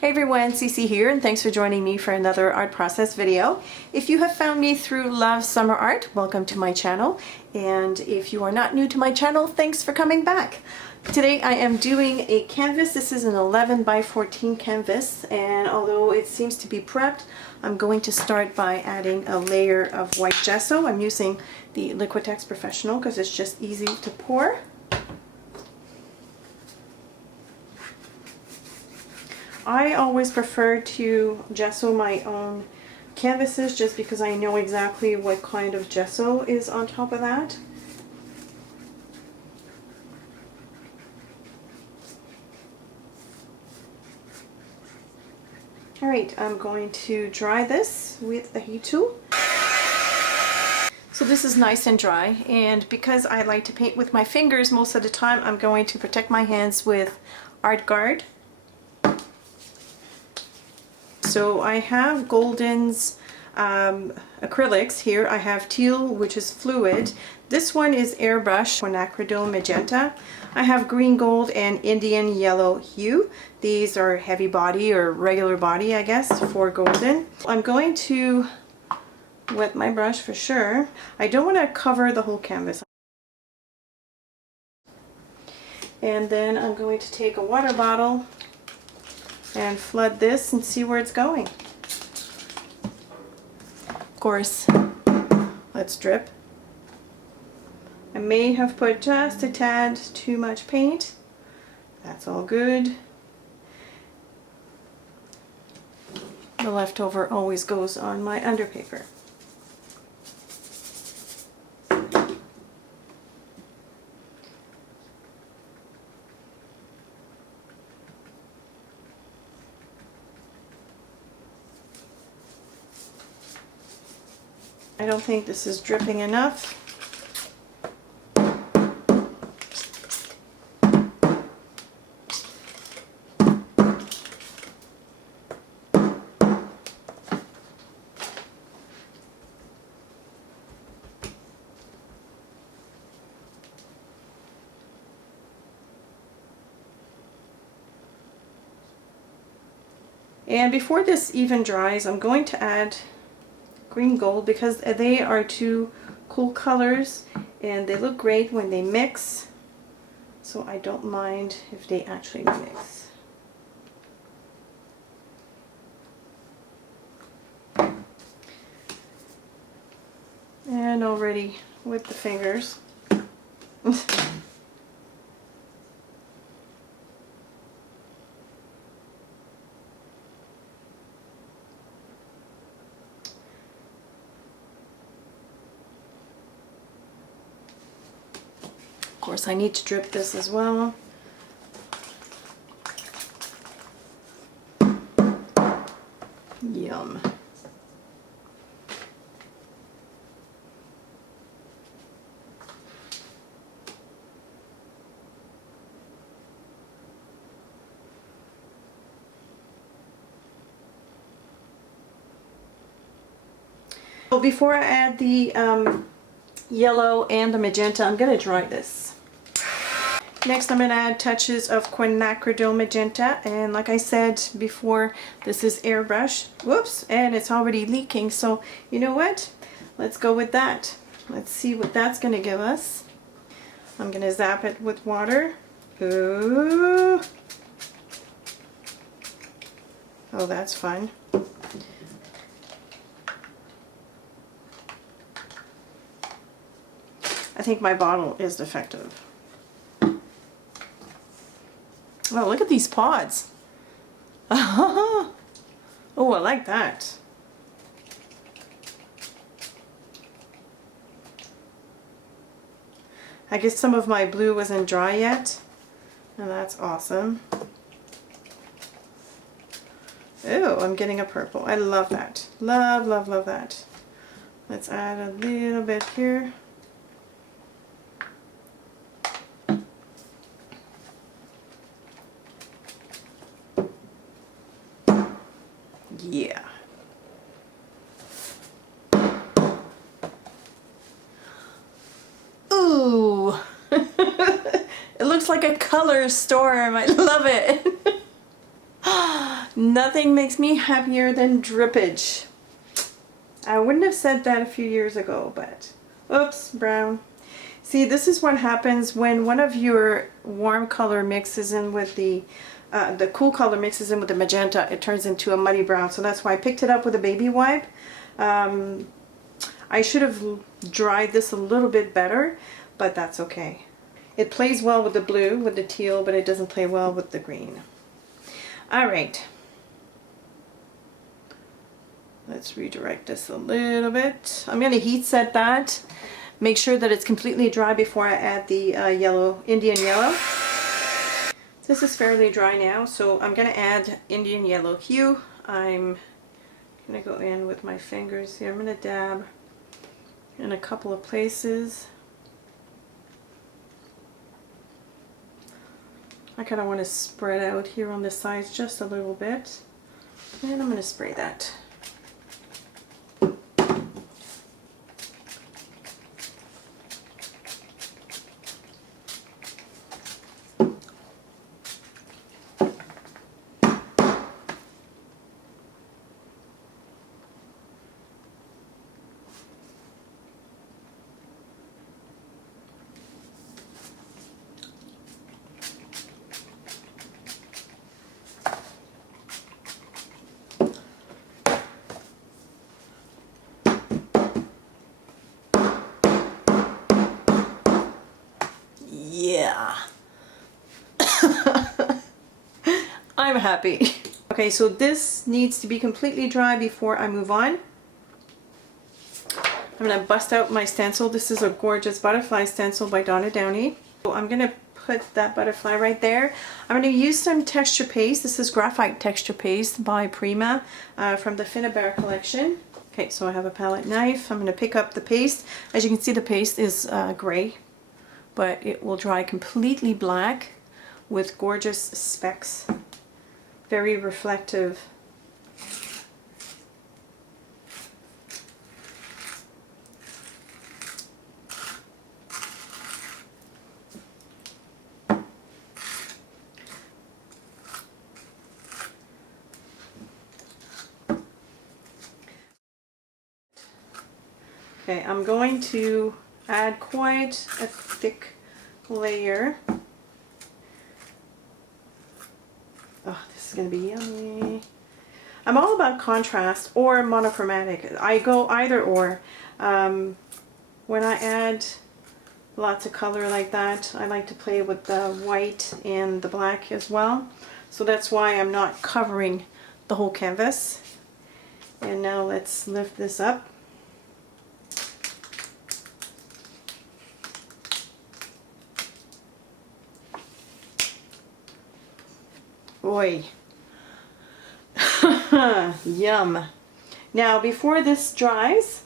Hey everyone, CeeCee here, and thanks for joining me for another art process video. If you have found me through Love Summer Art, welcome to my channel. And if you are not new to my channel, thanks for coming back. Today I am doing a canvas. This is an 11 by 14 canvas, and although it seems to be prepped, I'm going to start by adding a layer of white gesso. I'm using the Liquitex Professional because it's just easy to pour. I always prefer to gesso my own canvases just because I know exactly what kind of gesso is on top of that. Alright, I'm going to dry this with the heat tool. So this is nice and dry, and because I like to paint with my fingers most of the time, I'm going to protect my hands with Art Guard. So I have Golden's acrylics here. I have teal, which is fluid. This one is airbrush, quinacridone magenta. I have green gold and Indian yellow hue. These are heavy body or regular body, I guess, for golden. I'm going to wet my brush for sure. I don't want to cover the whole canvas. And then I'm going to take a water bottle and flood this and see where it's going. Of course, let's drip. I may have put just a tad too much paint. That's all good. The leftover always goes on my underpaper. I don't think this is dripping enough. And before this even dries, I'm going to add green gold because they are two cool colors and they look great when they mix, so I don't mind if they actually mix. And already with the fingers. Of course, I need to drip this as well. Yum. So before I add the yellow and the magenta, I'm going to dry this. Next, I'm going to add touches of quinacridone magenta, and like I said before, this is airbrush. Whoops, and it's already leaking, so you know what? Let's go with that. Let's see what that's going to give us. I'm going to zap it with water. Ooh. Oh, that's fun. I think my bottle is defective. Oh, look at these pods. Oh, I like that. I guess some of my blue wasn't dry yet, and that's awesome. Oh, I'm getting a purple. I love that. Love, love, love that. Let's add a little bit here. Yeah. Ooh. It looks like a color storm. I love it. Nothing makes me happier than drippage. I wouldn't have said that a few years ago, but oops, brown. See, this is what happens when one of your warm color mixes in with the cool color mixes in with the magenta. It turns into a muddy brown, so that's why I picked it up with a baby wipe. I should have dried this a little bit better, but that's okay. It plays well with the blue, with the teal, but it doesn't play well with the green. All right. Let's redirect this a little bit. I'm going to heat set that. Make sure that it's completely dry before I add the yellow, Indian yellow. This is fairly dry now, so I'm going to add Indian yellow hue. I'm going to go in with my fingers here. I'm going to dab in a couple of places. I kind of want to spread out here on the sides just a little bit. And I'm going to spray that. Yeah. I'm happy. Okay, so this needs to be completely dry before I move on. I'm going to bust out my stencil. This is a gorgeous butterfly stencil by Donna Downey. So I'm going to put that butterfly right there. I'm going to use some texture paste. This is graphite texture paste by Prima from the Finnabair collection. Okay, so I have a palette knife. I'm going to pick up the paste. As you can see, the paste is gray, but it will dry completely black with gorgeous specks. Very reflective. Okay, I'm going to add quite a thick layer. Oh, this is going to be yummy. I'm all about contrast or monochromatic. I go either or. When I add lots of color like that, I like to play with the white and the black as well. So that's why I'm not covering the whole canvas. And now let's lift this up. Boy. Yum. Now before this dries,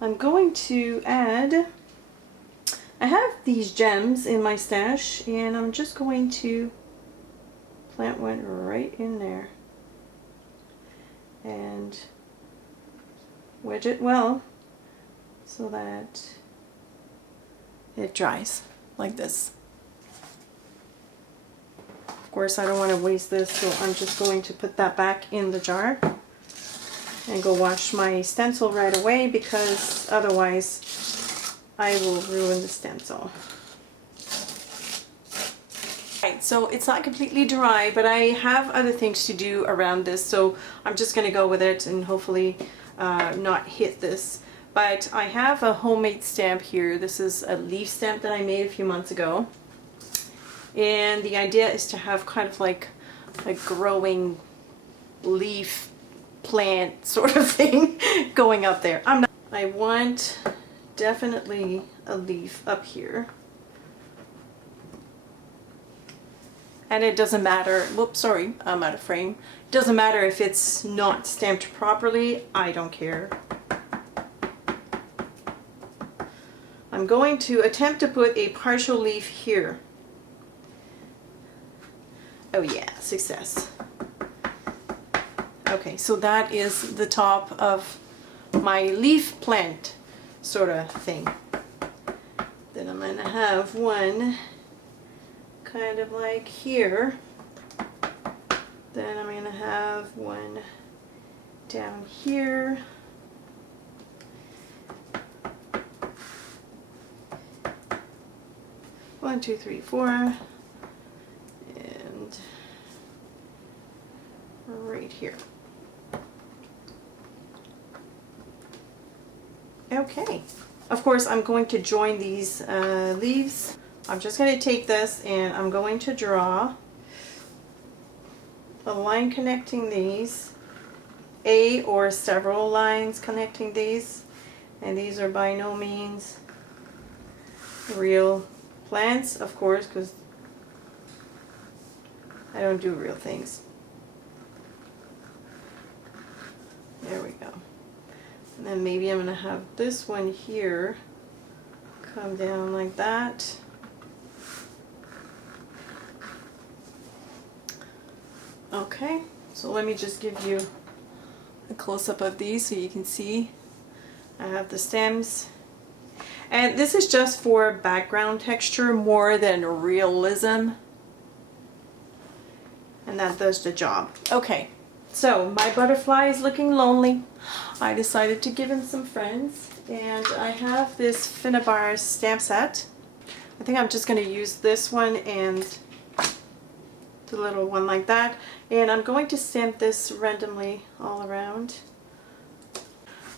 I'm going to add, I have these gems in my stash and I'm just going to plant one right in there and wedge it well so that it dries like this. Of course, I don't want to waste this, so I'm just going to put that back in the jar and go wash my stencil right away because otherwise I will ruin the stencil. Right, so it's not completely dry, but I have other things to do around this, so I'm just going to go with it and hopefully not hit this. But I have a homemade stamp here. This is a leaf stamp that I made a few months ago. And the idea is to have kind of like a growing leaf plant sort of thing going up there. I want definitely a leaf up here. And it doesn't matter, whoops, sorry, I'm out of frame. It doesn't matter if it's not stamped properly, I don't care. I'm going to attempt to put a partial leaf here. Oh yeah, success. Okay, so that is the top of my leaf plant sort of thing. Then I'm going to have one kind of like here Then I'm going to have one down here. One, two, three, four, and right here. Okay. Of course, I'm going to join these leaves. I'm just going to take this and I'm going to draw a line connecting these, or several lines connecting these, and these are by no means real plants, of course, because I don't do real things. There we go. And then maybe I'm going to have this one here come down like that. Okay, so let me just give you a close-up of these so you can see. I have the stems. And this is just for background texture more than realism. And that does the job. Okay, so my butterfly is looking lonely. I decided to give him some friends. And I have this Finnabar stamp set. I think I'm just going to use this one and the little one like that. And I'm going to stamp this randomly all around.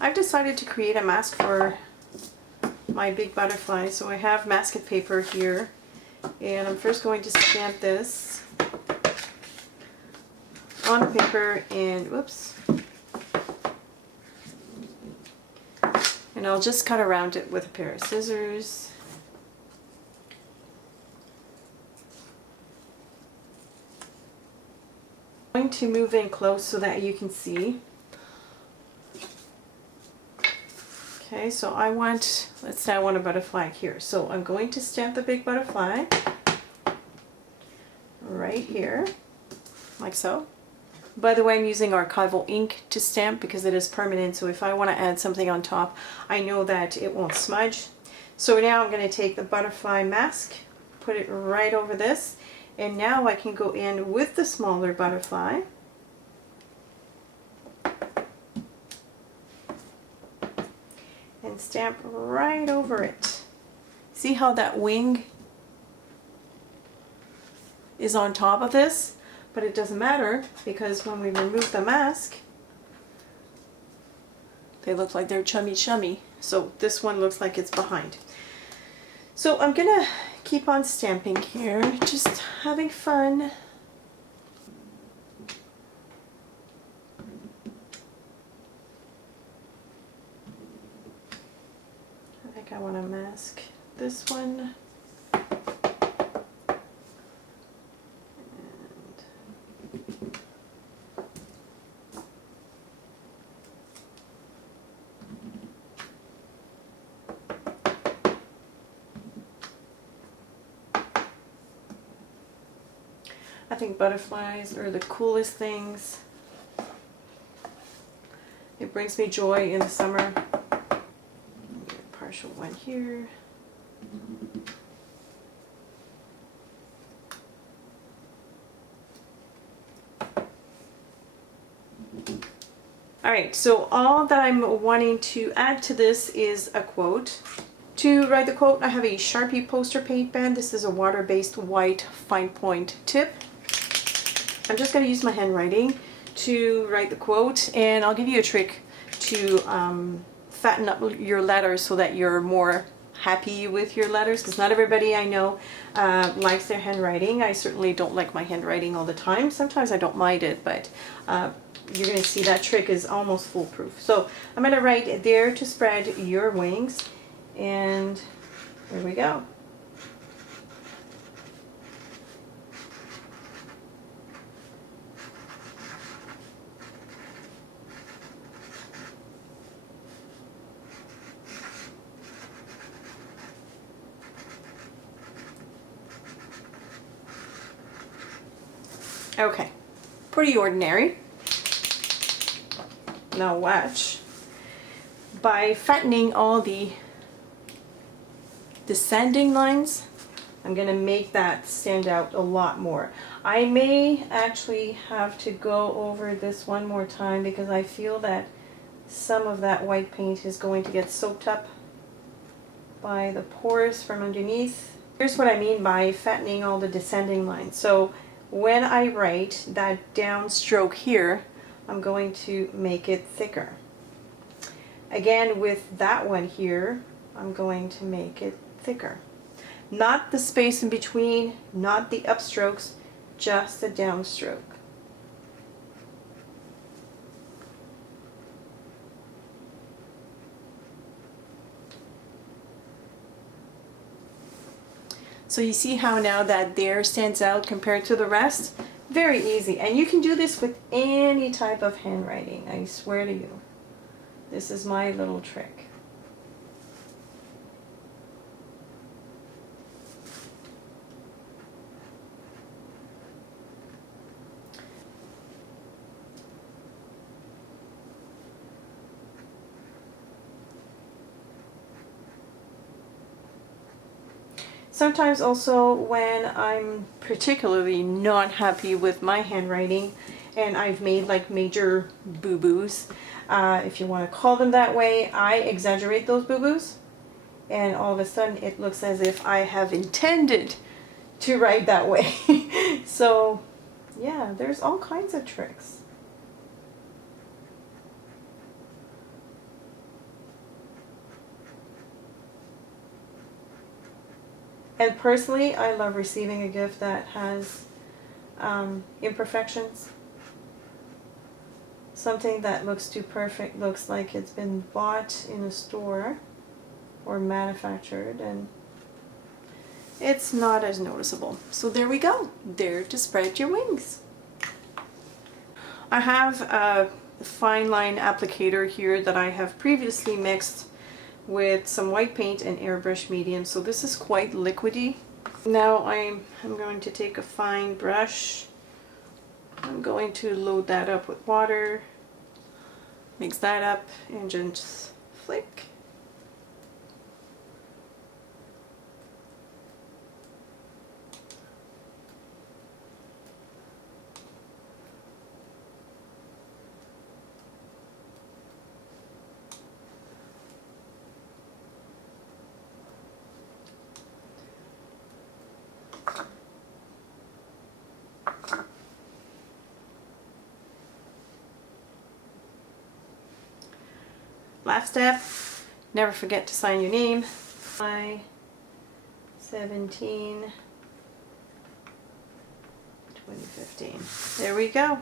I've decided to create a mask for my big butterfly. So I have masking paper here. And I'm first going to stamp this on the paper and whoops. And I'll just cut around it with a pair of scissors. I'm going to move in close so that you can see. Okay, so let's say I want a butterfly here. So I'm going to stamp the big butterfly right here, like so. By the way, I'm using archival ink to stamp because it is permanent, so if I want to add something on top, I know that it won't smudge. So now I'm going to take the butterfly mask, put it right over this, and now I can go in with the smaller butterfly. And stamp right over it. See how that wing is on top of this? But it doesn't matter because when we remove the mask, they look like they're chummy. So this one looks like it's behind. So I'm gonna keep on stamping here, just having fun. I think I want to mask this one. I think butterflies are the coolest things. It brings me joy in the summer. Partial one here. Alright, so all that I'm wanting to add to this is a quote. To write the quote, I have a Sharpie poster paint pen. This is a water-based white fine point tip. I'm just going to use my handwriting to write the quote, and I'll give you a trick to fatten up your letters so that you're more happy with your letters, because not everybody I know likes their handwriting. I certainly don't like my handwriting all the time. Sometimes I don't mind it, but you're going to see that trick is almost foolproof. So I'm going to write "Dare to spread your wings," and there we go. Okay, pretty ordinary. Now watch. By fattening all the descending lines, I'm going to make that stand out a lot more. I may actually have to go over this one more time because I feel that some of that white paint is going to get soaked up by the pores from underneath. Here's what I mean by fattening all the descending lines. So when I write that downstroke here, I'm going to make it thicker. Again, with that one here, I'm going to make it thicker. Not the space in between, not the upstrokes, just the downstroke. So you see how now that there stands out compared to the rest? Very easy. And you can do this with any type of handwriting, I swear to you. This is my little trick. Sometimes also when I'm particularly not happy with my handwriting and I've made like major boo-boos, if you want to call them that way, I exaggerate those boo-boos and all of a sudden it looks as if I have intended to write that way. So yeah, there's all kinds of tricks. And personally, I love receiving a gift that has imperfections. Something that looks too perfect looks like it's been bought in a store or manufactured, and it's not as noticeable. So there we go. There to spread your wings. I have a fine line applicator here that I have previously mixed with some white paint and airbrush medium, so this is quite liquidy. Now I'm going to take a fine brush. I'm going to load that up with water, mix that up, and just flick. Last step, never forget to sign your name. July 17, 2015. There we go.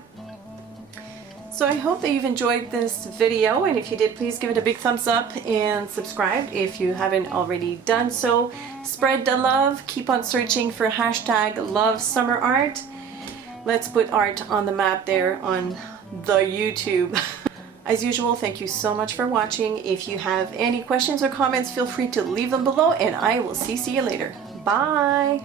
So I hope that you've enjoyed this video, and if you did, please give it a big thumbs up and subscribe if you haven't already done so. Spread the love, keep on searching for hashtag #LoveSummerArt. Let's put art on the map there on the YouTube. As usual, thank you so much for watching. If you have any questions or comments, feel free to leave them below, and I will see you later. Bye!